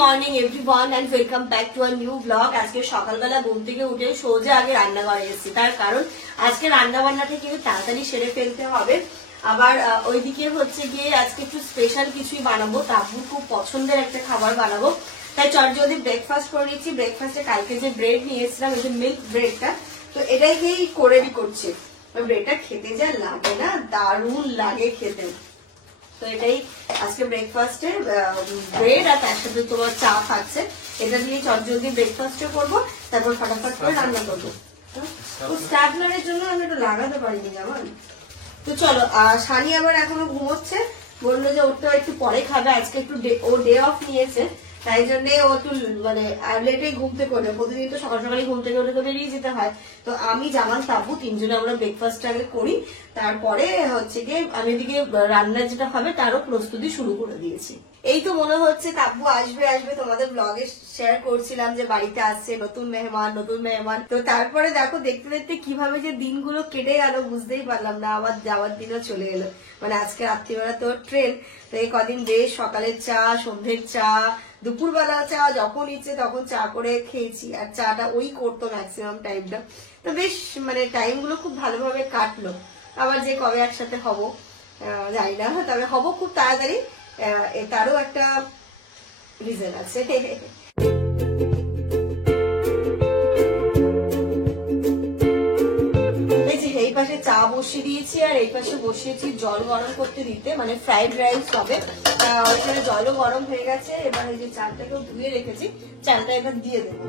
Morning everyone and welcome back to a new blog. আজকে সকালবেলা ঘুম থেকে উঠে সোজা আগে রান্নাঘরে এসেছি, তার কারণ আজকে রান্না বান্নাটা কিন্তু তাড়াতাড়ি সেরে ফেলতে হবে। আবার ওইদিকে হচ্ছে গিয়ে আজকে একটু স্পেশাল কিছুই বানাবো, তাবুর খুব পছন্দের একটা খাবার বানাবো। তাই চটজলদি ব্রেকফাস্ট করে নিচ্ছি। ব্রেকফাস্টে কালকে যে ব্রেড নিয়ে এসেছিলাম, এই যে মিল্ক ব্রেডটা, তো এটাই দিয়েই করে করছি। ব্রেডটা খেতে যা লাগে না, দারুণ লাগে খেতে। তো এটাই আজকে ব্রেকফাস্টে ব্রেড, আর তার সাথে তোমার চা থাকছে। এটা দিয়ে চটজলদি ব্রেকফাস্টও করবো, তারপর ফটাফট করে রান্না করবো। স্টার্টলারের জন্য আমি একটু লাগাতে পারিনি যেমন। তো চলো, সানি আবার এখনো ঘুমোচ্ছে, বললো যে ওর তো একটু পরে খাবে, আজকে একটু ও ডে অফ নিয়েছে, তাই জন্য ও একটু মানে লেটে ঘুম থেকে ওঠে। প্রতিদিন তো সকাল সকালে ঘুম থেকে উঠে তো বেরিয়ে যেতে হয়। তো আমি জামান তাবু তিনজনে আমরা ব্রেকফাস্ট আগে করি, তারপরে হচ্ছে গিয়ে আমি এদিকে রান্না যেটা হবে তারও প্রস্তুতি শুরু করে দিয়েছি। এই তো মনে হচ্ছে তাব্বু আসবে আসবে, তোমাদের ব্লগে শেয়ার করছিলাম যে বাড়িতে আসছে নতুন মেহমান। তো তারপরে দেখো দেখতে দেখতে কিভাবে যে দিনগুলো কেটে গেল বুঝতেই পারলাম না। আবার যাওয়ার দিনও চলে এলো, মানে আজকে রাত্রিবেলা তো ট্রেন। তো এই কদিন বেশ সকালের চা, সন্ধ্যের চা, দুপুরবেলা চা, যখন ইচ্ছে তখন চা করে খেয়েছি। আর চাটা ওই করতো ম্যাক্সিমাম টাইমটা। তো বেশ মানে টাইম গুলো খুব ভালোভাবে কাটলো। আবার যে কবে একসাথে হব জানি না, তবে হব খুব তাড়াতাড়ি, তারও একটা রিজন আছে। এই পাশে চা বসিয়ে দিয়েছি, আর এই পাশে বসিয়েছি জল গরম করতে দিতে, মানে ফ্রাইড রাইস হবে। ওইখানে জলও গরম হয়ে গেছে। এবার এই যে চালটাকেও ধুয়ে রেখেছি, চালটা এবার দিয়ে দেবো।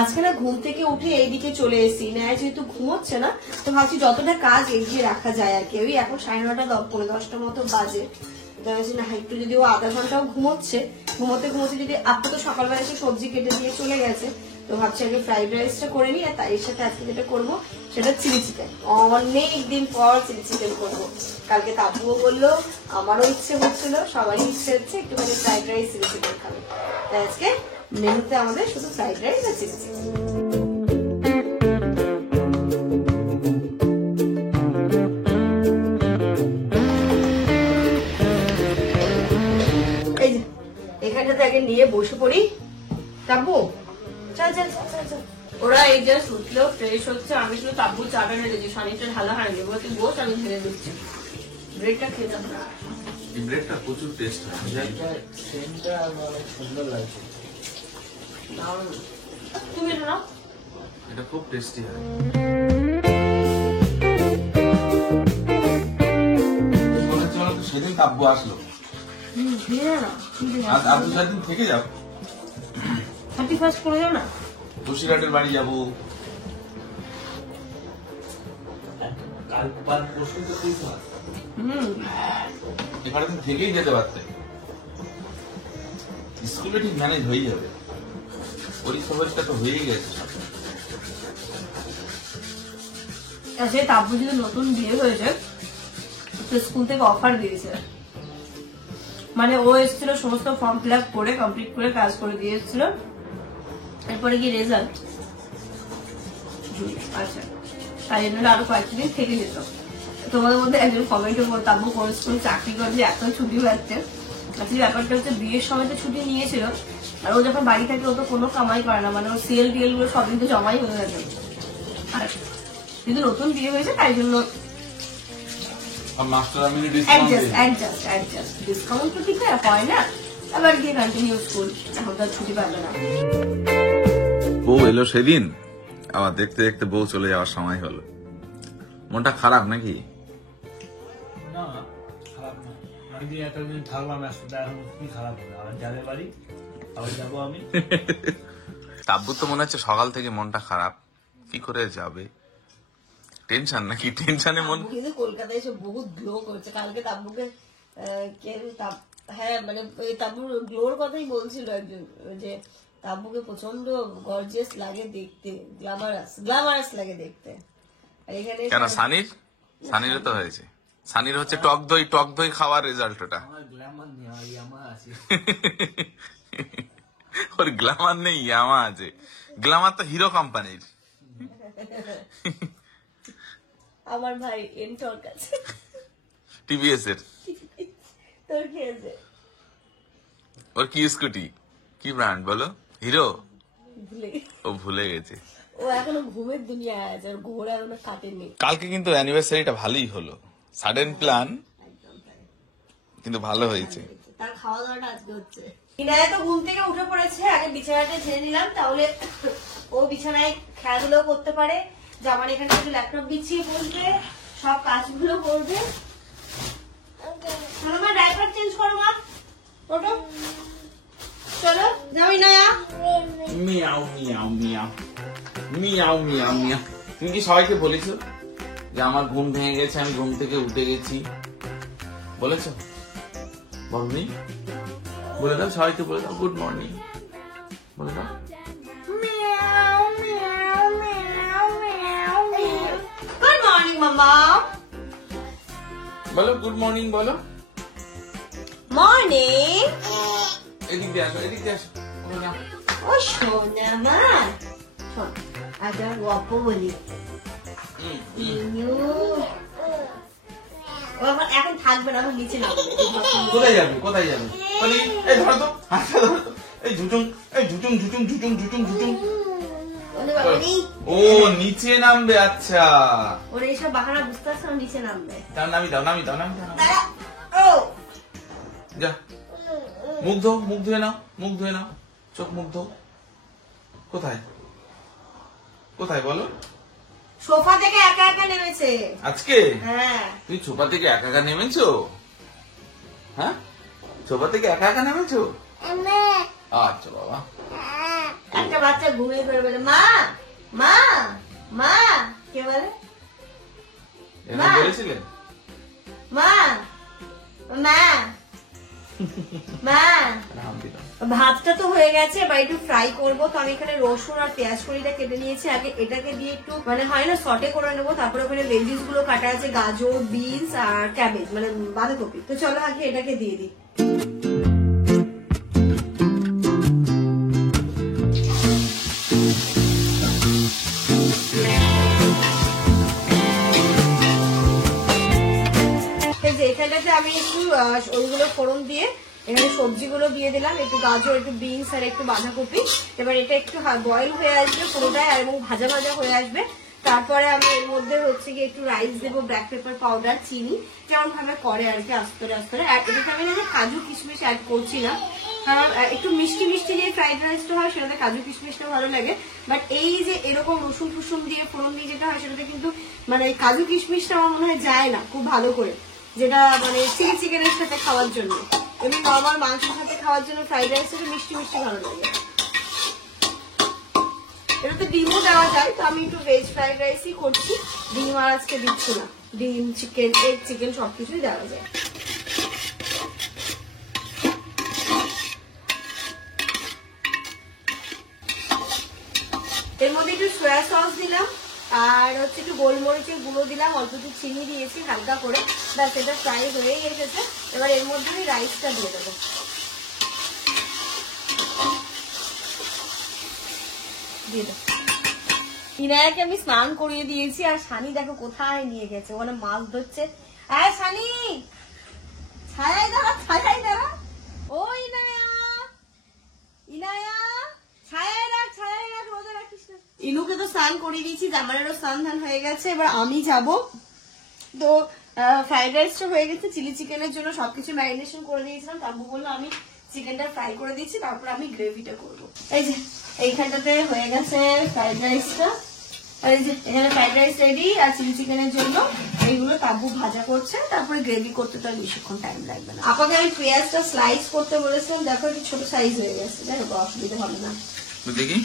আজকে না ঘুম থেকে উঠে এইদিকে চলে এসেছি, নেয় যেহেতু ঘুমোচ্ছে না, তো ভাবছি যতটা কাজ এগিয়ে রাখা যায় আর কি। ওই এখন 9:30 পৌনে 10টার মতো বাজে। না একটু যদি ও আধা ঘন্টাও ঘুমোতে যদি আপু তো সকালবেলা এসে সবজি কেটে দিয়ে চলে গেছে, তো ভাবছি আগে ফ্রাইড রাইসটা করে নিই। আর তার সাথে আজকে যেটা করবো সেটা চিলি চিকেন। অনেকদিন পর চিলি চিকেন করবো। কালকে তাবুও বললো, আমারও ইচ্ছে হচ্ছিল, সবারই ইচ্ছে হচ্ছে একটুখানি ফ্রাইড রাইস চিলি চিকেন খাবে। তাই আজকে মেনুতে আমাদের শুধু ফ্রাইড রাইস আর চিলি চিকেন। এই যে এখানটাতে আগে নিয়ে বসে পড়ি। তাবু চল চল চল চল। ওরা এই জাস্ট উঠলো, ফ্রেশ হচ্ছে। আমি শুধু তাবু চাটা ঢেলে দিই, সানিটা ঢালা হয়নি। ওরা তুই বস, আমি ঢেলে দিচ্ছি। ব্রেডটা খেয়ে যাবো না, এই ব্রেডটা প্রচুর টেস্ট হয়, সেন্টটা অনেক সুন্দর লাগছে। তুমি এটা নাও, এটা খুব টেস্টি হয়। সেদিন কাব্য আসলো, আর দু চার দিন থেকে যাও। 31 করে যাও না, বসিরহাটের বাড়ি যাবো। এখানে দিন থেকেই যেতে পারতে, স্কুলে ঠিক ম্যানেজ হয়ে যাবে। পরীক্ষা তো হয়েই গেছে। সে তাবু যদি নতুন বিয়ে হয়েছে, তো স্কুল থেকে অফার দিয়েছে, মানে ও এসেছিল সমস্ত ফর্ম ফিল আপ করে কমপ্লিট করে কাজ করে দিয়ে এসেছিল। এরপরে কি রেজাল্ট, আচ্ছা, তাই জন্য আরো কয়েকদিন থেকে যেত। তোমাদের মধ্যে একজন কমেন্টও তাবু কোন স্কুলে চাকরি করে যে এত ছুটি হচ্ছে। আচ্ছা, ব্যাপারটা হচ্ছে বিয়ের সময় তো ছুটি নিয়েছিল, আর ও যখন বাড়ি থাকে ও তো কোনো কামাই করে না, মানে ও সিএল টিএল গুলো সব কিন্তু জমাই হয়ে গেছে। আর কিন্তু নতুন বিয়ে হয়েছে তাই জন্য ডিসকাউন্ট তো ঠিক হয় না, আবার গিয়ে কন্টিনিউ স্কুল, এখন তো ছুটি পাবে না। বউ এলো সেদিন, আবার দেখতে দেখতে বউ চলে যাওয়ার সময় হলো। মনটা খারাপ নাকি? না খারাপ না, আমি যে এতদিন থাকলাম একসাথে, এখন কি খারাপ হবে? আবার যাবে বাড়ি, আবার যাবো আমি। তাব্বুর তো মনে হচ্ছে সকাল থেকে মনটা খারাপ, কি করে যাবে? টেনশন নাকি? টেনশনে মন। কিন্তু কলকাতায় এসে বহুত গ্লো করছে। কালকে তাব্বুকে হ্যাঁ মানে তাব্বুর গ্লোর কথাই বলছিল একজন, যে তাব্বুকে প্রচন্ড গর্জিয়াস লাগে দেখতে, গ্ল্যামারাস লাগে দেখতে। আর এখানে কেন সানিরও তো হয়েছে। সানির হচ্ছে টক দই খাওয়ার রেজাল্ট ওটা। ওর গ্ল্যামার নেই, ইয়ামা আছে। গ্ল্যামার তো হিরো কোম্পানির। আমার ভাই এনটর্ক আছে টিভিএস এর। তোর কি আছে? ওর কি স্কুটি, কি ব্র্যান্ড বলো? হিরো? ভুলে গেছি। ও ভুলে গেছে। ও এখনো ঘুমের দুনিয়ায় আছে, ওর ঘোর এখনো কাটেনি। কালকে কিন্তু অ্যানিভার্সারিটা ভালোই হলো, সাডেন প্ল্যান কিন্তু ভালো হয়েছে। তার খাওয়া দাওয়াটা আজকে হচ্ছে। ইনায়া তো ঘুম থেকে উঠে পড়েছে, আগে বিছানাটা ছেড়ে নিলাম, তাহলে ও বিছানায় খেলাধুলো করতে পারে। জামার এখানে একটু ল্যাপটপ বিছিয়ে পড়বে, সব কাজগুলো করবে। চলো মা, ডাইপার চেঞ্জ করো মা, ওঠো চলো যাও ইনায়া। মিয়াও মিয়াও মিয়াও মিয়াও মিয়াও মিয়াও। তুমি কি সবাইকে বলেছো যে আমার ঘুম ভেঙে গেছে, আমি ঘুম থেকে উঠে গেছি? বলেছো? বলনি? বলে দাও, সবাইকে বলে দাও গুড মর্নিং বলে দাও। গুড মর্নিং মামা। বলো গুড মর্নিং বলো। মর্নিং। এদিক দিয়ে আসো, এদিক দিয়ে আসো। ও সোনা মা, শোন আজ আর গল্প বলি। ও এখন থাকবে না, এখন নিচে নামবে। কোথায় যাবে, কোথায় যাবে? এই ধরো তো, হাতটা ধরো তো। এই ঝুটুং, এই ঝুটুং ঝুটুং ঝুটুং ঝুটুং ঝুটুং। ও নিচে নামবে, আচ্ছা। ওর এইসব বাহানা বুঝতে পারছে, নিচে নামবে। দাও, নামি দাও, নামি দাও, নামি দাও। ও যা, মুখ ধো, মুখ ধুয়ে নাও, মুখ ধুয়ে নাও, চোখ মুখ ধো। কোথায়, কোথায় বলো? সোফা থেকে একা একা নেমেছে আজকে? হ্যাঁ। তুমি সোফা থেকে একা একা নেমেছো? হ্যাঁ, সোফা থেকে একা একা নেমেছো? আচ্ছা বাবা। একটা বাচ্চা ঘুমিয়ে পড়ে বলে মা মা মা, কে বলে এরকম বলেছিলেন? মা মা মা। নাম দিলাম। ভাতটা তো হয়ে গেছে, এবার একটু ফ্রাই করবো। তো আমি এখানে রসুন আর পেঁয়াজ কলিটা কেটে নিয়েছি, আগে এটাকে দিয়ে একটু মানে হয় না সটে করে নেবো। তারপরে ওখানে ভেজিস গুলো কাটা আছে, গাজর, বিনস আর ক্যাবেজ মানে বাঁধাকপি। তো চলো আগে এটাকে দিয়ে দিই। এখানটাতে আমি একটু ওইগুলো ফোড়ন দিয়ে এখানে সবজিগুলো দিয়ে দিলাম, একটু গাজর, একটু বিনস আর একটু বাঁধাকপি। এবার এটা একটু বয়েল হয়ে আসবে পুরোটাই, এবং ভাজা ভাজা হয়ে আসবে। তারপরে আমি এর মধ্যে হচ্ছে গিয়ে একটু রাইস দেবো, ব্ল্যাক পেপার পাউডার, চিনি, যেমন ভাবে করে আর কি আস্তরে আস্তরে। এটাতে আমি কাজু কিশমিশ অ্যাড করছি না, কারণ একটু মিষ্টি মিষ্টি যে ফ্রাইড রাইসটা হয় সেটাতে কাজু কিশমিশটা ভালো লাগে। বাট এই যে এরকম রসুন ফুসুন দিয়ে ফোড়ন দিয়ে যেটা হয় সেটাতে কিন্তু মানে কাজু কিশমিশটা আমার মনে হয় যায় না খুব ভালো করে, যেটা মানে চিলি চিকেনের সাথে খাওয়ার জন্য। এমনি নর্মাল মাংসের সাথে খাওয়ার জন্য ফ্রাইড রাইস মিষ্টি মিষ্টি ভালো লাগে। এটাতে ডিমও দেওয়া যায়, তো আমি একটু ভেজ ফ্রাইড রাইসই করছি, ডিম আর আজকে দিচ্ছি না। ডিম, চিকেন, এগ চিকেন সবকিছুই দেওয়া যায়। এর মধ্যে একটু সয়া সস দিলাম, আর হচ্ছে একটু গোলমরিচের গুঁড়ো দিলাম, অল্প একটু চিনি দিয়েছি হালকা করে। ব্যাস এটা ফ্রাই হয়ে এসেছে। এবার এর মধ্যে আমি রাইসটা দিয়ে দেবো। ইনায়াকে আমি স্নান করিয়ে দিয়েছি, আর সানি দেখো কোথায় নিয়ে গেছে, ওখানে মাছ ধরছে। আয় সানি, ছায়াই দাঁড়া, ছায়াই দাঁড়া। ও ইনায়া, ইনায়া ছায়াই রাখ, ছায়াই রাখ, রোজা রাখিস না। ইনুকে তো স্নান করিয়ে দিয়েছি, জামানেরও স্নান ধান হয়ে গেছে। এবার আমি যাব। তো ফ্রাইড রাইসটা হয়ে গেছে, চিলি চিকেনের জন্য সবকিছু ম্যারিনেশন করে দিয়েছিলাম। তারপর বললো আমি চিকেনটা ফ্রাই করে দিচ্ছি, তারপর আমি গ্রেভিটা করবো। এই যে এইখানটাতে হয়ে গেছে ফ্রাইড রাইসটা, এই যে এখানে ফ্রাইড রাইস রেডি। আর চিলি চিকেনের জন্য এইগুলো তাব্বু ভাজা করছে, তারপরে গ্রেভি করতে তো আর বেশিক্ষণ টাইম লাগবে না। আপনাকে আমি পেঁয়াজটা স্লাইস করতে বলেছিলাম, দেখো একটু ছোট সাইজ হয়ে গেছে, যাই হোক অসুবিধা হবে না। দেখি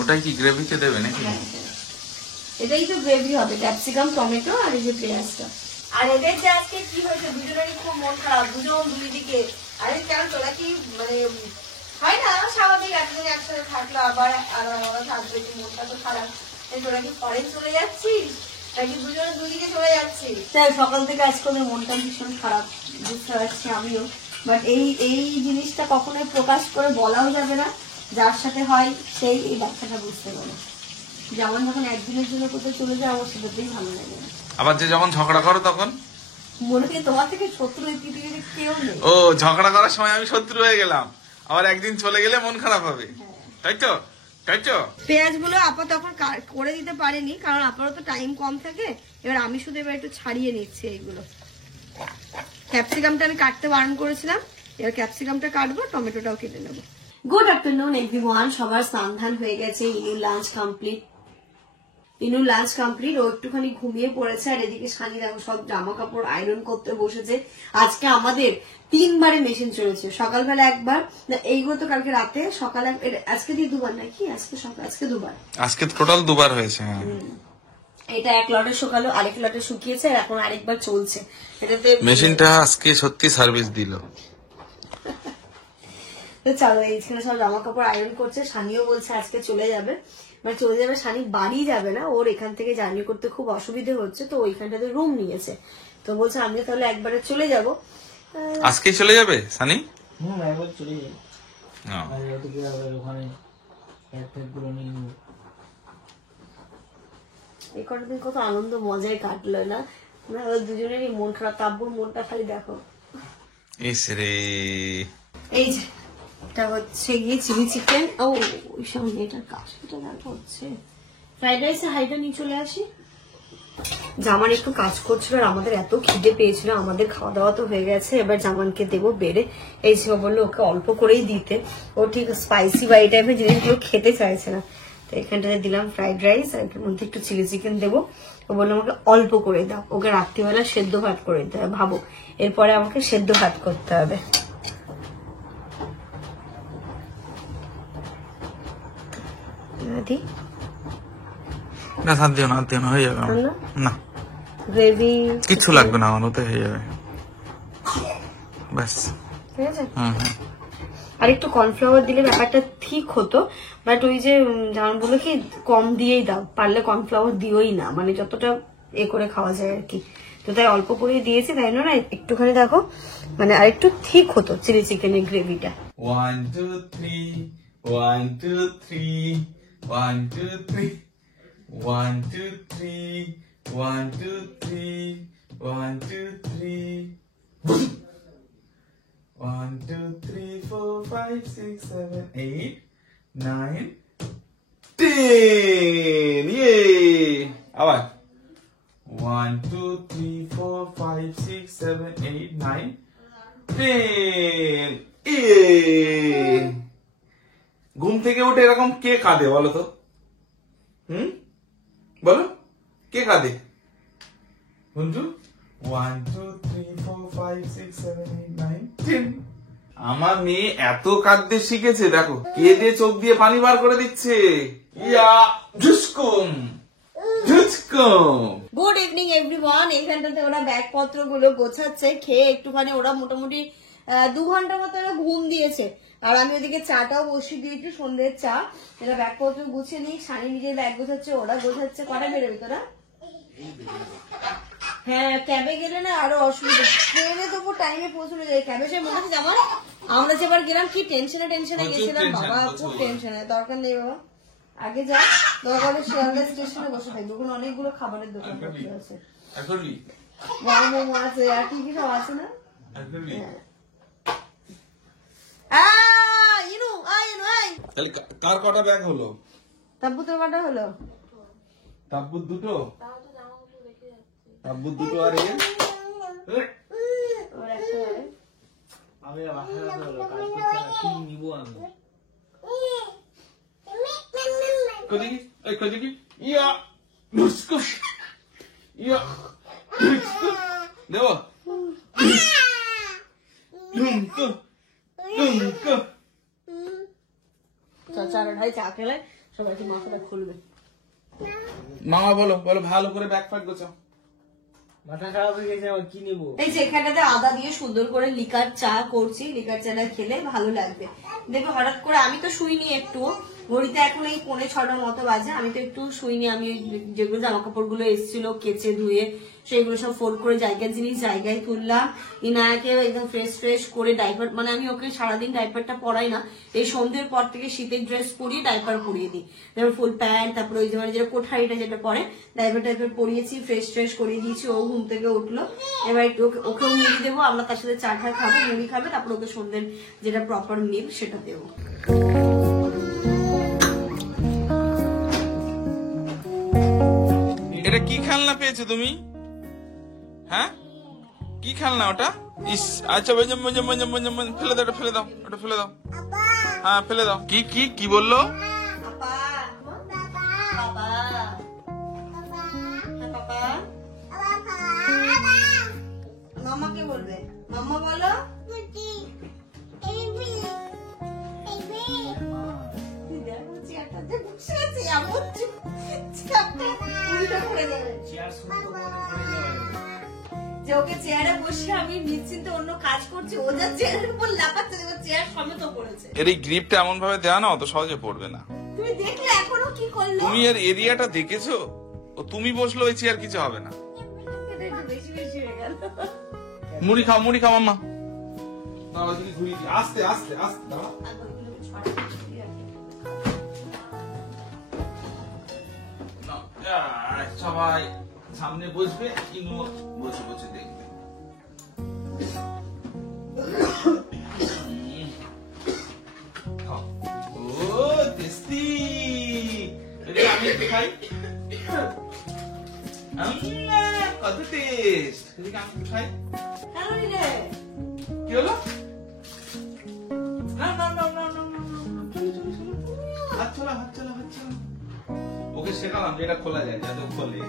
ওটাই কি গ্রেভিতে দেবে নাকি? এটাই তো গ্রেভি হবে, ক্যাপসিকাম, টমেটো আর এই যে পেঁয়াজটা। আর এদের যে আজকে কি হয়েছে, দুজনেরই খুব মন খারাপ, দুজন দুই দিকে। আরে কেন তোরা কি মানে হয় না স্বাভাবিক, একজন একসাথে থাকলো আবার আলাদা থাকবে, মনটা তো খারাপ। তোরা কি ফরেন চলে যাচ্ছিস নাকি দুজনে দুদিকে চলে যাচ্ছিস? তাই সকাল থেকে আজকে ওদের মনটা ভীষণ খারাপ, বুঝতে পারছি আমিও। বাট এই জিনিসটা কখনোই প্রকাশ করে বলাও যাবে না, যার সাথে হয় সেই এই বাচ্চাটা বুঝতে পারে। যেমন যখন একদিনের জন্য কোথাও চলে যায় আমার সেটাতেই ভালো লাগে না। আবার যে যখন ঝগড়া করো তখন মনে হয় তোমার থেকে শত্রু এই পৃথিবীতে কেউ নেই। ও ঝগড়া করার সময় আমি শত্রু হয়ে গেলাম, আবার একদিন চলে গেলে মন খারাপ হবে, তাই তো? তাই তো? পেঁয়াজগুলো আপা তখন করে দিতে পারেনি, কারণ আপারও তো টাইম কম থাকে। এবার আমি শুধু এবার একটু ছাড়িয়ে নিচ্ছি এইগুলো। ক্যাপসিকামটা আমি কাটতে বারণ করেছিলাম, এবার ক্যাপসিকামটা কাটবো, টমেটোটাও কেটে নেবো। গুড আফটারনুন এভরিওয়ান, সবার স্নান ধান হয়ে গেছে, ইনুর লাঞ্চ কমপ্লিট। ও একটুখানি ঘুমিয়ে পড়েছে, আর এদিকে সানি দেখো সব জামা কাপড় আয়রন করতে বসেছে। আজকে আমাদের 3 বারে মেশিন চলেছে, সকালবেলা একবার, এইগুলো তো কালকে রাতে, সকালে আজকে দিয়ে 2 বার নাকি, আজকে 2 বার, আজকে টোটাল 2 বার হয়েছে। এটা 1 লটে শুকালো, আরেক লটে শুকিয়েছে, আর এখন আরেকবার চলছে। এটাতে মেশিনটা আজকে সত্যি সার্ভিস দিল। তো চলো, এইখানে সব জামা কাপড় আয়রন করছে। সানিও বলছে আজকে চলে যাবে, মানে চলে যাবে, সানি বাড়ি যাবে না, ওর এখান থেকে জার্নি করতে খুব অসুবিধে হচ্ছে, তো ওইখানটাতে রুম নিয়েছে। তো বলছে আমি তাহলে একবারে চলে যাব। আজকেই চলে যাবে সানি? একবার চলে যাই, ওখানে এই কটা দিন কত আনন্দ মজায় কাটলো না, দুজনেরই মন খারাপ। তাব্বুর মনটা খালি দেখো। এই যে এটা হচ্ছে গিয়ে চিলি চিকেন। ও ওই সামনে এটার কাজটা দেখো হচ্ছে ফ্রাইড রাইসের হাইটা নিয়ে চলে আসি। জামান একটু কাজ করছিল, আর আমাদের এত খিদে পেয়েছিল, আমাদের খাওয়া দাওয়া তো হয়ে গেছে, এবার জামানকে দেবো বেড়ে। এই ছিল বললো ওকে অল্প করেই দিতে, ও ঠিক স্পাইসি বা এই টাইপের জিনিসগুলো খেতে চাইছে না। তো এখানটাতে দিলাম ফ্রাইড রাইস, আর এটার মধ্যে একটু চিলি চিকেন দেবো। ও বললো আমাকে অল্প করে দাও, ওকে রাত্রিবেলা সেদ্ধ ভাত করে দিতে হবে। ভাবো এরপরে আমাকে সেদ্ধ ভাত করতে হবে। না হাত দিও না, হয়ে যাবে না, গ্রেভি কিছু লাগবে না, আমার ওতে হয়ে যাবে ব্যাস। ঠিক আছে, আর একটু কর্নফ্লাওয়ার দিলে ব্যাপারটা ঠিক হতো, বাট ওই যে যেমন বলো কি কম দিয়েই দাও, পারলে কর্নফ্লাওয়ার দিওই না, মানে যতটা করে খাওয়া যায় আর কি। তো তাই অল্প করে দিয়েছি, তাই না একটুখানি দেখো, মানে আর একটু ঠিক হতো চিলি চিকেনের গ্রেভিটা। 1 2 3 1 2 3 1 2 3 1 2 3 1 2 3 1 2 3 1 2 3 4 5 6 7 8 9 10 ইয়ে আবার 1 2 3 4 5 6 7 8 9 10 ঘুম থেকে উঠে এরকম কে কাঁদে বলো তো? বলো কে কাঁদে? বন্ধু 1 2 3 4 5 6 7 8 9 10 আমার মেয়ে এত কাঁদতে শিখেছে, দেখো কেঁদে চোখ দিয়ে পানি বার করে দিচ্ছে। ইয়া ঝুসকম ঝুসকম। Good evening everyone. এইখানটাতে ওরা ব্যাগপত্র গুলো গোছাচ্ছে, খেয়ে একটুখানি ওরা মোটামুটি 2 ঘন্টা মতো ঘুম দিয়েছে, আর আমি ওদিকে চাটাও বসিয়ে দিয়েছি, সন্ধ্যের চা। এরা ব্যাগপত্র গুছিয়ে নিই, সানি নিজের ব্যাগ গোছাচ্ছে, ওরা গোছাচ্ছে। কটা বেরোবি তোরা? হ্যাঁ, ক্যাবে গেলে না আরো অসুবিধা, ট্রেনে তবু টাইমে পৌঁছানো যায়, ক্যাবে সে মনে হচ্ছে যেমন আমরা যেবার গেলাম কি টেনশনে গেছিলাম, বাবা খুব টেনশনে। দরকার নেই বাবা, আগে যা, দরকার শিয়ালদা স্টেশনে বসে থাকবে, ওখানে অনেকগুলো খাবারের দোকান আছে, মোমো আছে, আর কি কি সব আছে না। কার কটা ব্যাগ হলো? তাব্বু তোর কটা হলো? তাব্বুর দুটো, তাব্বুর দুটো, আর এর আমি কি নিবো আমি? ইয়া ইয়া দেব চারাটাই চা খেলে সবাইকে মাথাটা খুলবে। মামা বলো বলো ভালো করে ব্যাগ প্যাক গোছাও। মাথা খারাপ হয়ে গেছে, আবার কি নেবো? এই যে এখানটাতে আদা দিয়ে সুন্দর করে লিকার চা করছি, লিকার চাটা খেলে ভালো লাগবে। দেখো হঠাৎ করে আমি তো শুইনি একটু, ঘড়িতে এখন এই 5:45 মতো বাজে। আমি তো একটু শুইনি, আমি যেগুলো জামা কাপড়গুলো এসেছিল কেচে ধুয়ে সেগুলো সব ফোল্ড করে জায়গার জিনিস জায়গায় তুললাম। ইনায়াকে একদম ফ্রেশ করে ডাইপার, মানে আমি ওকে সারাদিন ডাইপারটা পরাই না, এই সন্ধ্যের পর থেকে শীতের ড্রেস পরিয়ে ডাইপার পরিয়ে দিই, যেমন ফুল প্যান্ট, তারপরে ওই যেটা কোঠারিটা যেটা পরে ডাইপার পরিয়েছি, ফ্রেশ করিয়ে দিয়েছি। ও ঘুম থেকে উঠলো, এবার একটু ওকেও মুড়ি দেবো, আমরা তার সাথে চা খাবো, মুড়ি খাবে, তারপর ওকে সন্ধ্যের যেটা প্রপার মিল সেটা দেবো। এটা কি খেলনা পেয়েছো তুমি? হ্যাঁ, কি খেলনা ওটা? ইস, আচ্ছা ফেলে দাও, ওটা ফেলে দাও, ওটা ফেলে দাও। হ্যাঁ ফেলে দাও। কি কি কি বললো? মামাকে বলবে, মাম্মা বলো। যে ওকে চেয়ারে বসে আমি নিশ্চিন্তে অন্য কাজ করছি, ও যা চেয়ারের উপর লাফাচ্ছে, চেয়ার সমেত পড়েছে। এর এই গ্রিপটা এমন ভাবে দেওয়া না, অত সহজে পড়বে না। তুমি দেখলে এখনো কি করলো? তুমি এর এরিয়াটা দেখেছো? ও তুমি বসলো ওই চেয়ার, কিছু হবে না। বেশি হয়ে গেল। মুড়ি খাও মাম্মা। আস্তে আস্তে আস্তে দাও। সবাই সামনে বসবে, ইনু বসে বসে দেখবে। ও টেস্টি, আমি একটু খাই। কত টেস্ট, আমি একটু খাই। কি হলো? হাত চলা। ওকে শেখালাম যে এটা খোলা যায়, যাতে খোলে।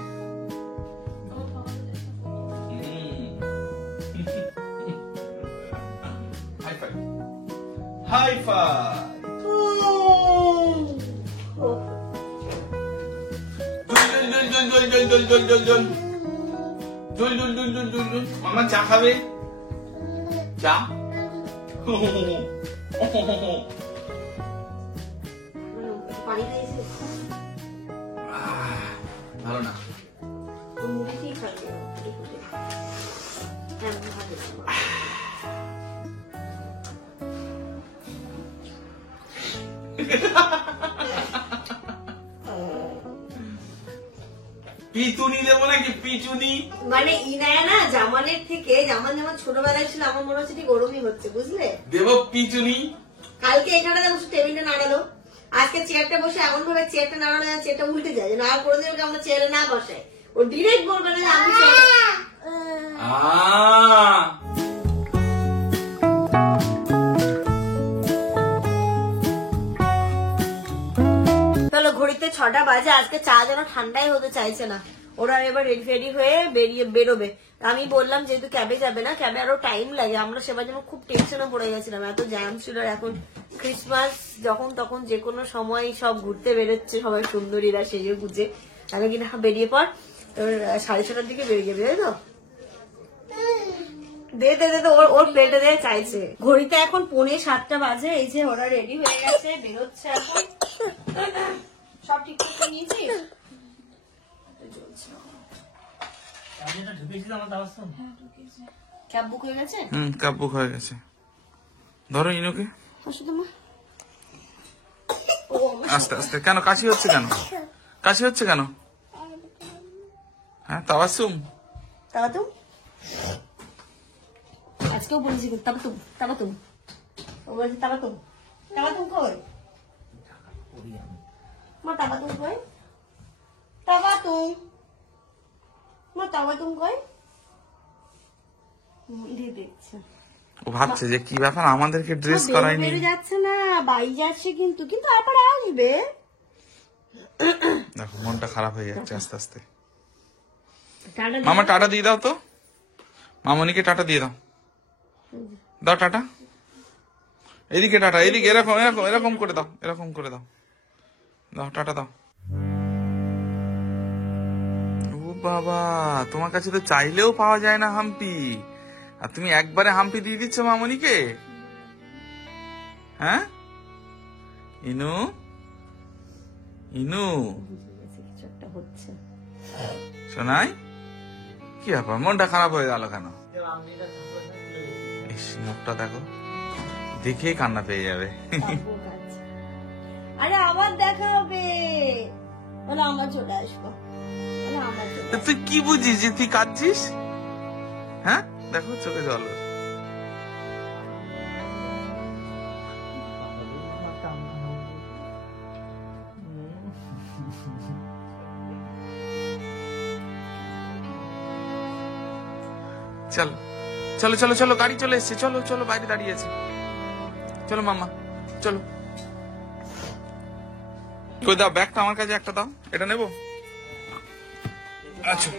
High five. মামা চা খাবে? চা ভালো না। পিতুনি দেবো নাকি? পিচুনি মানে ইনায়া না জামানের থেকে, জামান যেমন ছোটবেলায় ছিল আমার মনে হচ্ছে ঠিক ওরমই হচ্ছে, বুঝলে? দেবো পিচুনি। কালকে এখানে বসে টেবিলটা নাড়ালো, আজকে চেয়ারটা বসে এমন ভাবে চেয়ারটা নাড়ানো যায় চেয়ারটা উল্টে যায়, যেন আর কোনোদিন ওকে আমরা চেয়ারে না বসাই। ও ডিরেক্ট বলবে না যে আমি চলো। ঘড়িতে 6টা বাজে, আজকে চা যেন ঠান্ডাই হতে চাইছে না। ওরা এবার রেডি হয়ে বেরোবে। আমি বললাম যেহেতু ক্যাবে যাবে না, ক্যাবে আরো টাইম লাগে, আমরা সেবার জন্য খুব টেনশনে পড়ে গেছিলাম, এত জ্যাম ছিল। এখন ক্রিসমাস যখন তখন যে কোনো সময় সব ঘুরতে বেরোচ্ছে সবাই, সুন্দরীরা সেজে গুজে। আমি কিনা বেরিয়ে পর 6:30টার দিকে বেরিয়ে যাবে, তাই তো? দে ওর প্লেটে দিয়ে চাইছে। ঘড়িতে এখন 6:45 বাজে। এই যে ওরা রেডি হয়ে গেছে, বেরোচ্ছে এখন। সব ঠিক করে নিয়েছি। ক্যাব বুক হয়ে গেছে? ক্যাব বুক হয়ে গেছে। ধরো ইনুকে। আস্তে আস্তে। কেন কাশি হচ্ছে কেন? হ্যাঁ তাবাসুম আজকেও বলেছি তাবাতুম। ও বলছে তাবাতুম কই? মা তাবাতুম কই? দেখছে। ও ভাবছে যে কি ব্যাপার, আমাদেরকে ড্রেস করায়নি। যাচ্ছে না, বাড়ি যাচ্ছে, কিন্তু আবার আসবে। দেখো মনটা খারাপ হয়ে যাচ্ছে আস্তে আস্তে। মামা টাটা দিয়ে দাও তো, মামনিকে টাটা দিয়ে দাও। দাও টাটা, এদিকে টাটা, এদিকে এরকম করে দাও, দাও টাটা দাও। ও বাবা, তোমার কাছে তো চাইলেও পাওয়া যায় না হাম্পি, আর তুমি একবারে হাম্পি দিয়ে দিচ্ছ মামনিকে। হ্যাঁ ইনু, ইনু কিছু একটা হচ্ছে। শোনাই কি ব্যাপার, মনটা খারাপ হয়ে গেল কেন? ইস, মুখটা দেখো, দেখেই কান্না পেয়ে যাবে। আরে আবার দেখা হবে, বলো আমার চলে আসবো, বলো আমার চলে আসবো। তুই কি বুঝিস যে তুই কাঁদছিস? হ্যাঁ দেখো চোখে জল। চলো চলো চলো চলো, গাড়ি চলে এসছে, চলো চলো, বাইরে দাঁড়িয়ে আছে, চলো মাম্মা চলো। কই দাও ব্যাগটা, আমার কাছে একটা দাও, এটা নেবো। আচ্ছা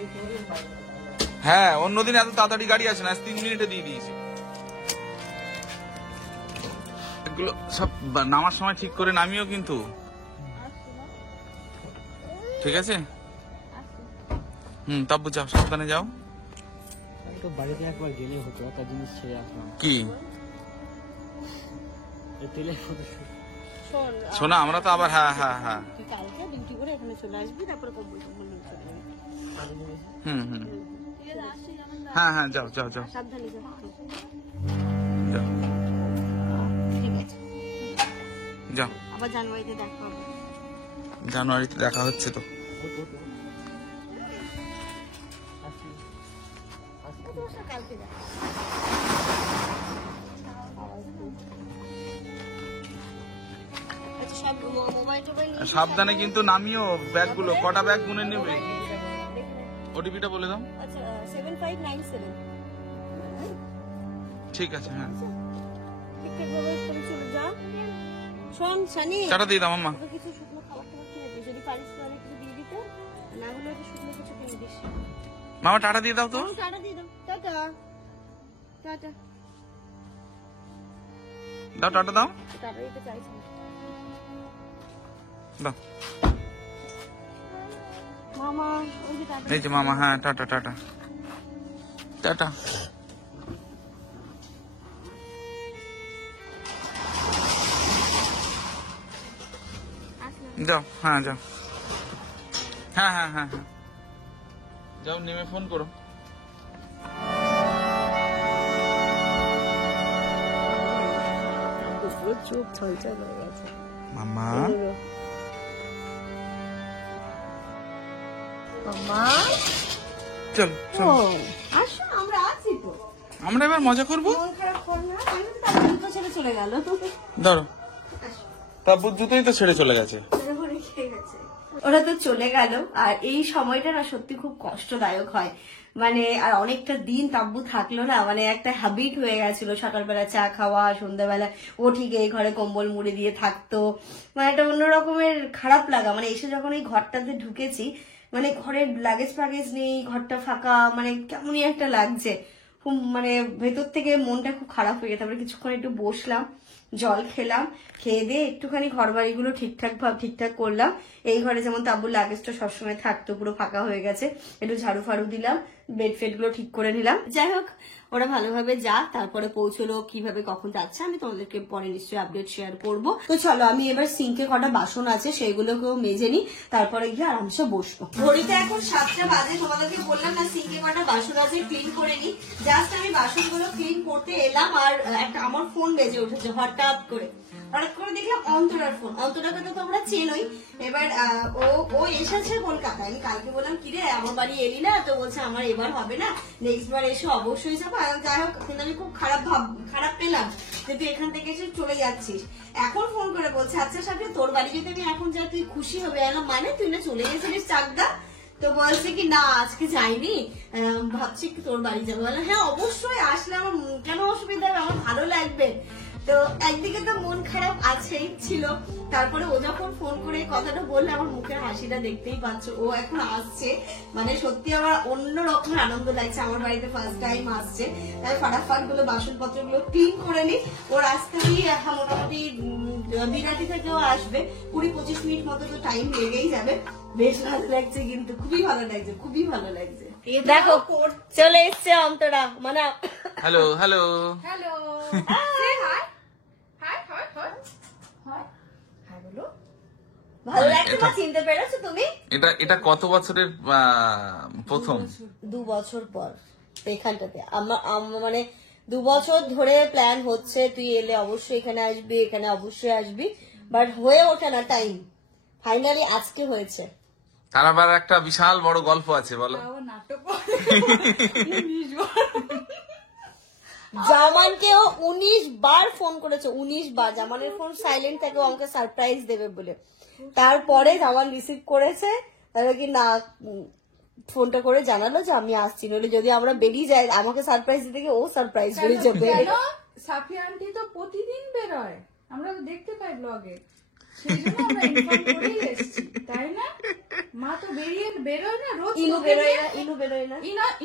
হ্যাঁ, অন্যদিন এত তাড়াতাড়ি গাড়ি আসে না, 3 মিনিটে দিয়ে দিয়েছি। এগুলো সব নামার সময় ঠিক করে নামিও কিন্তু, ঠিক আছে? তাব্বু যাও, সাবধানে যাও। তো বাড়িতে একবার গেলে হতো, একটা জিনিস ছেড়ে আসলাম। কি তেলের ফটোশুট। শোনা, আমরা তো আবার হ্যাঁ হ্যাঁ হ্যাঁ তুই কালকে ডিউটি করে এখানে চলে আসবি, তারপরে কম্বল টম্বল নিয়ে চলে যাবি। হ্যাঁ হ্যাঁ যাও যাও যাও সাবধানে যাও। যাও ঠিক আছে, যাও। আবার জানুয়ারিতে দেখা হবে। জানুয়ারিতে দেখা হচ্ছে তো। কালকে দেখা। আচ্ছা, সব মোবাইল টোবাইল নিয়ে সাবধানে কিন্তু নামিও ব্যাগগুলো, কটা ব্যাগ গুনে নেবে? ওটিপিটা বলে দাও। আচ্ছা 7597। ঠিক আছে হ্যাঁ, ঠিকঠাক ভাবে তুমি চলে যা। শোন শানি, টাটা দিয়ে দাও মাম্মা। ওকে কিছু শুকনো খাবার টাবার কিনে দিস, যদি পারিস তাহলে কিছু দিয়ে দিতে, না হলে ওকে শুকনো কিছু কিনে দিস। মামা টাটা দিয়ে দাও তো। টাটা দিয়ে দাও, টাটা টাটা। দাও টাটা দাও টাটা দিতে চাইছি না। দাও। মামা ওই যে টাটা। এই যে মামা, হ্যাঁ টাটা টাটা টাটা। যাও হ্যাঁ যাও, হ্যাঁ হ্যাঁ হ্যাঁ হ্যাঁ যাও, নেমে ফোন করো। চোখ ছলছল হয়ে গেছে মামা। মামা চলো ও চলো, আসো, আমরা আছি তো। আমরা এবার মজা করবো। মন খারাপ কর না, আমি তো তার জুতো ছেড়ে চলে গেল। ধরো, তাব্বুর জুতোই তো ছেড়ে চলে গেছে। ওরা তো চলে গেল, আর এই সময়টা না সত্যি খুব কষ্টদায়ক হয়। মানে আর অনেকটা দিন তাব্বু থাকলো না, মানে একটা হ্যাবিট হয়ে গেছিল, সকালবেলা চা খাওয়া, সন্ধ্যাবেলা ও ঠিক এই ঘরে কম্বল মুড়ি দিয়ে থাকতো। মানে একটা অন্য রকমের খারাপ লাগা, মানে এসে যখন এই ঘরটাতে ঢুকেছি, মানে ঘরের লাগেজ ফাগেজ নেই, ঘরটা ফাঁকা, মানে কেমনই একটা লাগছে। খুব মানে ভেতর থেকে মনটা খুব খারাপ হয়ে গেছে। তারপরে কিছুক্ষণ একটু বসলাম, জল খেলাম, খেয়ে দিয়ে একটুখানি ঘর বাড়িগুলো ঠিকঠাক করলাম। এই ঘরে যেমন তাব্বুর লাগেজটা সবসময় থাকতো, পুরো ফাঁকা হয়ে গেছে, একটু ঝাড়ু ফাড়ু দিলাম, বেড ফেড গুলো ঠিক করে নিলাম। যাই হোক, ওরা ভালোভাবে যা, তারপরে পৌঁছলো, কিভাবে কখন যাচ্ছে আমি তোমাদেরকে পরে নিশ্চয়ই আপডেট শেয়ার করবো। তো চলো, আমি এবার সিঙ্কে কটা বাসন আছে সেইগুলোকেও মেজে নিই, তারপরে গিয়ে আরামসে বসবো। ঘড়িতে এখন 7টা বাজে, তোমাদেরকে বললাম না সিঙ্কে কটা বাসন আছে ক্লিন করে নিই। জাস্ট আমি বাসনগুলো ক্লিন করতে এলাম, আর একটা আমার ফোন বেজে উঠেছে হঠাৎ করে দেখলাম অন্তরার ফোন। অন্তরাকে তো তোমরা চেনোই। এবার ও এসেছে কলকাতায়। আমি কালকে বললাম কিরে আমার বাড়ি এলি না, তো বলছে আমার এবার হবে না, নেক্সট বার এসে অবশ্যই যাবো। যাই হোক, কিন্তু আমি খুব খারাপ পেলাম যে তুই এখান থেকে এসে চলে যাচ্ছিস। এখন ফোন করে বলছে আচ্ছা সাথে তোর বাড়ি যদি আমি এখন যাই তুই খুশি হবে? মানে তুই না চলে গেছিলিস চাকদা? তো বলছে কি না আজকে যাইনি, ভাবছি কি তোর বাড়ি যাবো। বলে হ্যাঁ অবশ্যই আসলে আমার কেন অসুবিধা হবে, আমার ভালো লাগবে। তো একদিকে তো মন খারাপ আছেই ছিল, তারপরে ও যখন ফোন করে কথাটা বললে আমার মুখের হাসিটা দেখতেই পাচ্ছ, ও এখন আসছে। মানে সত্যি আমার অন্য রকমের আনন্দ লাগছে, আমার বাড়িতে ফার্স্ট টাইম আসছে। তাই ফাটাফাট গুলো বাসনপত্র গুলো ক্লিন করে নি। ওর আসতে মোটামুটি বিরাটি থেকেও আসবে, 20-25 মিনিট মতো তো টাইম লেগেই যাবে। বেশ ভালো লাগছে, কিন্তু খুবই ভালো লাগছে, খুবই ভালো লাগছে। দেখো চলে এসছে অন্তরা, মানে hello hello Hello. Say hi. Hi, hi, hi. Hi. Hi, বলো। ভালো লাগছে না? চিনতে পেরেছো তুমি? এটা কত বছরের প্রথম? 2 বছর পর এখানটাতে মানে 2 বছর ধরে প্ল্যান হচ্ছে, তুই এলে অবশ্যই এখানে আসবি, এখানে অবশ্যই আসবি, বাট হয়ে ওঠে না টাইম। ফাইনালি আজকে হয়েছে। তার আবার একটা বিশাল বড় গল্প আছে, বলো। জামানকেও 19 বার ফোন করেছে, 19 বার। জামানের ফোন সাইলেন্ট থাকে, আমাকে সারপ্রাইজ দেবে বলে। তারপরে জামান রিসিভ করেছে, তাহলে কি না ফোনটা করে জানালো যে আমি আসছি, নইলে যদি আমরা বেরিয়ে যাই আমাকে সারপ্রাইজ দিতে গিয়ে ও সারপ্রাইজ করে যাবে। সাফিয়া আন্টি তো প্রতিদিন বেরোয়, আমরা তো দেখতে পাই ব্লগে, সেই জন্য আমরা ইনফর্ম করেই এসেছি, তাই না? মা তো বেরোয় না রোজ। ইনু বেরোয় না, ইনু বেরোয় না।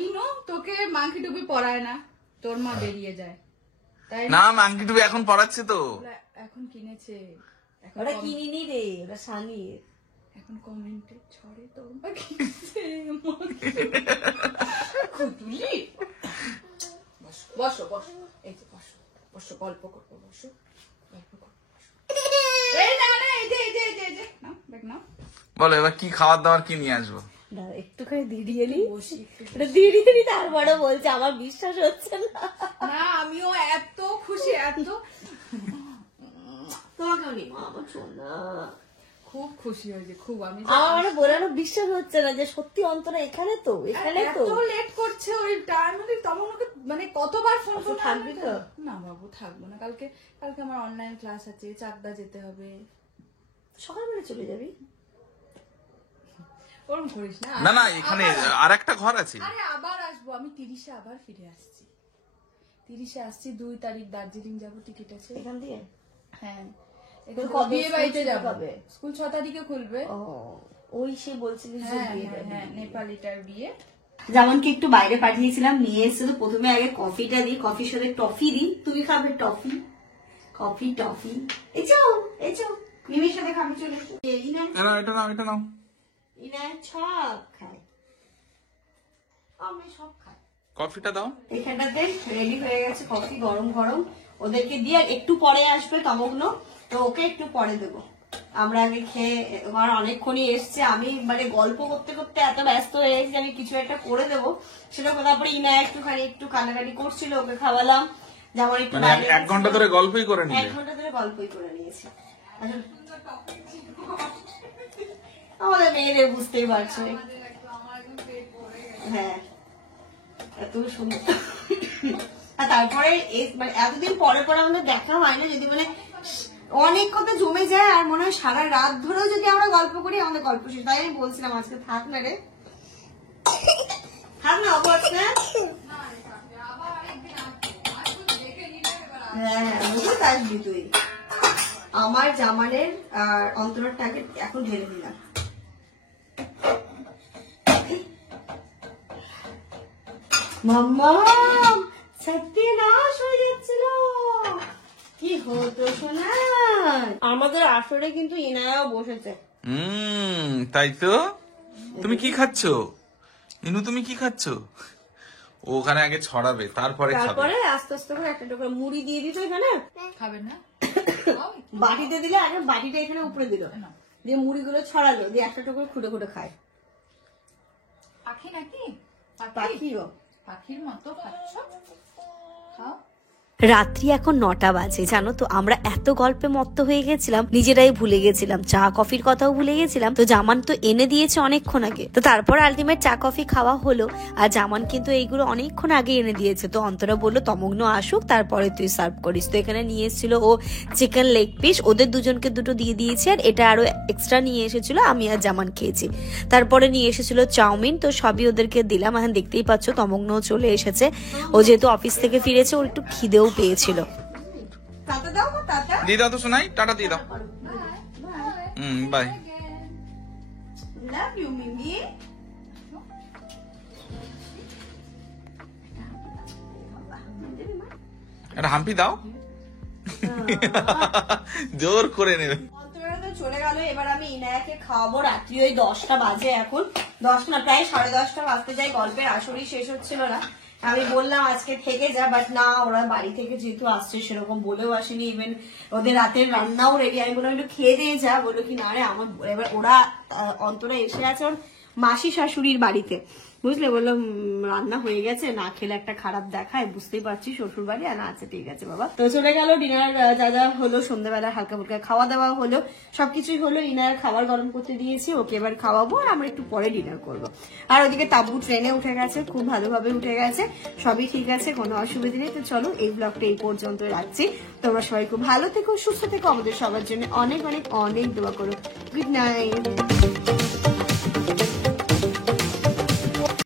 ইনু তোকে মাংকি টুপি পরায় না, তোর মা বেরিয়ে যায়, তাই না মাংকি টুপি এখন পড়াচ্ছে তো, এখন কিনেছে। ওটা কিনিনি রে, ওটা সানির। এখন কমেন্টে ছড়ে তোর মা কিনেছে। খুদুলি বসো বসো, এই যে বসো বসো, গল্প করবো, বসো গল্প করবো। এই না না, এই যে নাও দেখ নাও। বলো এবার কি খাবার দাবার কি নিয়ে আসবো? একটুখানি দিদিয়ে নি, দিদিয়ে নি, তারপরে বলছে আমার বিশ্বাস হচ্ছে না। না আমিও এত খুশি, এত তোমাকেও নি আমার সোনা, খুব খুশি হয়েছে, খুব। আমি আমার বোলানো বিশ্বাস হচ্ছে না যে সত্যি অন্তরা এখানে তো, এখানে তো। এত লেট করছে ওই টাইম, তখন ওকে মানে কতবার ফোন করে। থাকবি তো? না বাবু থাকবো না, কালকে আমার অনলাইন ক্লাস আছে, চাকদা যেতে হবে। সকালবেলা চলে যাবি? ওরকম করিস না। না না, এখানে আর একটা ঘর আছে। আরে আবার আসবো আমি, 30-এ আবার ফিরে আসছি। 30-এ আসছি, 2 তারিখ দার্জিলিং যাবো, টিকিট আছে এখান দিয়ে। হ্যাঁ, কবে বিয়ে বাড়িতে স্কুল যাবো। কবে? স্কুল 6 তারিখে খুলবে। ও ওই সে বলছিলি যে হ্যাঁ বিয়েটা। হ্যাঁ, নেপালিটার বিয়ে। জামানকে একটু বাইরে পাঠিয়েছিলাম, নিয়ে এসেছিল। প্রথমে আগে কফিটা দিই, কফির সাথে টফি দিই। তুমি খাবে টফি? Coffee toffee. এচো মিমির সাথে খাবে, চলে এসো। এটা নাও। ইনা সব খায়, আমি সব খাই। কফিটা দাও। এখানটাতে রেডি হয়ে গেছে কফি, গরম গরম ওদেরকে দিয়ে। একটু পরে আসবে তমগ্ন, তো ওকে একটু পরে দেবো। আমরা আগে খেয়ে, আমার অনেকক্ষণই এসছে, আমি মানে গল্প করতে করতে এত ব্যস্ত হয়ে গেছি, আমি কিছু একটা করে দেবো সেটা। তারপরে ইনা একটু কান্নাকাটি করছিল, ওকে খাওয়ালাম। যেমন একটু 1 ঘন্টা ধরে গল্পই করে নিলে? 1 ঘন্টা ধরে গল্পই করে নিয়েছি। আমাদের মেয়েদের বুঝতেই পারছো। হ্যাঁ এত সুন্দর। আর তারপরে মানে এতদিন পরে আমাদের দেখা হয় না, যদি মানে অনেক কথা জমে যায়, আর মনে হয় সারা রাত ধরেও যদি আমরা গল্প করি আমাদের গল্প শেষ। তাই আমি বলছিলাম আজকে থাক না রে, থাক না অবশ না। হ্যাঁ বহুত আসবি তুই। আমার জামানের আর অন্তরের টাকে এখন ঢেলে দিলাম। মাম্মা সত্যিনাশ হয়ে যাচ্ছিল, কি হতো শোনা। আমাদের আসরে কিন্তু ইনায়াও বসেছে। তাই তো। তুমি কি খাচ্ছ ইনু? তুমি কি খাচ্ছ? ওখানে আগে ছড়াবে, তারপরে আস্তে আস্তে করে একটা টুকরো মুড়ি দিয়ে দিত এখানে। খাবেন না? বাটিতে দিলে, আগে বাটিটা এখানে উপরে দিল, দিয়ে মুড়িগুলো ছড়ালো, দিয়ে একটা টুকরো খুঁটে খুঁটে খায়। পাখি নাকি? পাখিও পাখির মতো খাচ্ছ, খাও। রাত্রি এখন 9টা বাজে, জানো তো আমরা এত গল্পে মত্ত হয়ে গেছিলাম, নিজেরাই ভুলে গেছিলাম, চা কফির কথাও ভুলে গেছিলাম। তো জামান তো এনে দিয়েছে অনেকক্ষণ আগে, তো তারপর আলটিমেট চা কফি খাওয়া হলো। আর জামান কিন্তু এইগুলো অনেকক্ষণ আগে এনে দিয়েছে। তো অন্তরা বললো তমগ্ন আসুক, তারপরে তুই সার্ভ করিস। তো এখানে নিয়ে এসেছিল ও চিকেন লেগ পিস, ওদের দুজনকে দুটো দিয়ে দিয়েছে, আর এটা আরো এক্সট্রা নিয়ে এসেছিল, আমি আর জামান খেয়েছি। তারপরে নিয়ে এসেছিল চাউমিন, তো সবই ওদেরকে দিলাম। এখন দেখতেই পাচ্ছ তমগ্নও চলে এসেছে, ও যেহেতু অফিস থেকে ফিরেছে, ওর একটু খিদেও পেয়েছিল। দিয়ে দাও তো শোনাই, টাটা দিয়ে দাও। বাই। লাভ ইউ মিমি। একটা হাম্পি দাও, জোর করে নেবে। চলে গেল। এবার আমি ইনায়াকে খাওয়াবো। রাত্রি ওই 10টা বাজে, এখন 10 না প্রায় 10:30 বাজতে যাই। গল্পের আসরই শেষ হচ্ছিল না, আমি বললাম আজকে থেকে যা, বাট না, ওরা বাড়ি থেকে যেহেতু আসছে সেরকম বলেও আসেনি, ইভেন ওদের রাতের রান্নাও রেডি। আমি বললাম একটু খেয়ে দিয়ে যা, বললো কি না রে আমার, এবার ওরা অন্তরা এসে আছে ওর মাসি শাশুড়ির বাড়িতে, বুঝলে, বললাম রান্না হয়ে গেছে, না খেলে একটা খারাপ দেখায়, বুঝতেই পারছি শ্বশুর বাড়ি। আর আচ্ছা ঠিক আছে বাবা। তো চলে গেল ডিনার, যা যা হলো সন্ধ্যাবেলা হালকা ফুলকা খাওয়া দাওয়া হলো, সবকিছুই হলো। ইনার খাবার গরম করতে দিয়েছি, ওকে এবার খাওয়াবো, আর আমরা একটু পরে ডিনার করব। আর ওদিকে তাবু ট্রেনে উঠে গেছে, খুব ভালোভাবে উঠে গেছে, সবই ঠিক আছে, কোনো অসুবিধা নেই। তো চলো এই ব্লগটা এই পর্যন্ত রাখছি। তোমরা সবাই খুব ভালো থেকো, সুস্থ থেকো, আমাদের সবার জন্য অনেক অনেক অনেক দোয়া করো। Good night.